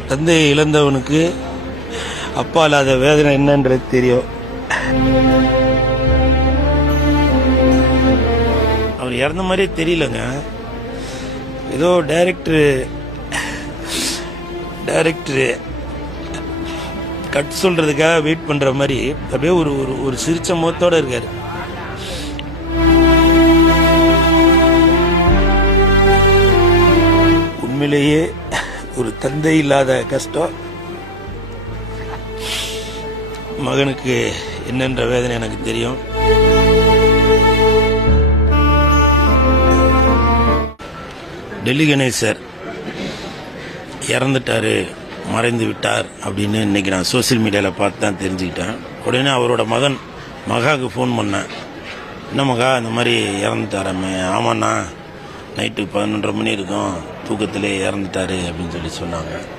ஒரு தந்தையை இழந்தவனுக்கு அப்பா இல்லாத வேதனை என்னன்றது தெரியும். அவர் இறந்த மாதிரியே தெரியலங்க. ஏதோ டைரக்டர் கட் சொல்றதுக்காக வெயிட் பண்ற மாதிரி அப்படியே ஒரு ஒரு சிரிச்ச முகத்தோட இருக்காரு. உண்மையிலேயே ஒரு தந்தை இல்லாத கஷ்டம் மகனுக்கு என்னென்ற வேதனை எனக்கு தெரியும். டெல்லி கணேசர் இறந்துட்டாரு, மறைந்து விட்டார் அப்படின்னு இன்னைக்கு நான் சோசியல் மீடியாவில் பார்த்து தான் தெரிஞ்சுக்கிட்டேன். உடனே அவரோட மகாவுக்கு ஃபோன் பண்ணேன். என்ன மகா இந்த மாதிரி இறந்துட்டாராமே? ஆமாண்ணா, நைட்டு 11:30 மணி இருக்கும், தூக்கத்திலே இறந்துட்டாரு அப்படின்னு சொல்லி சொன்னாங்க.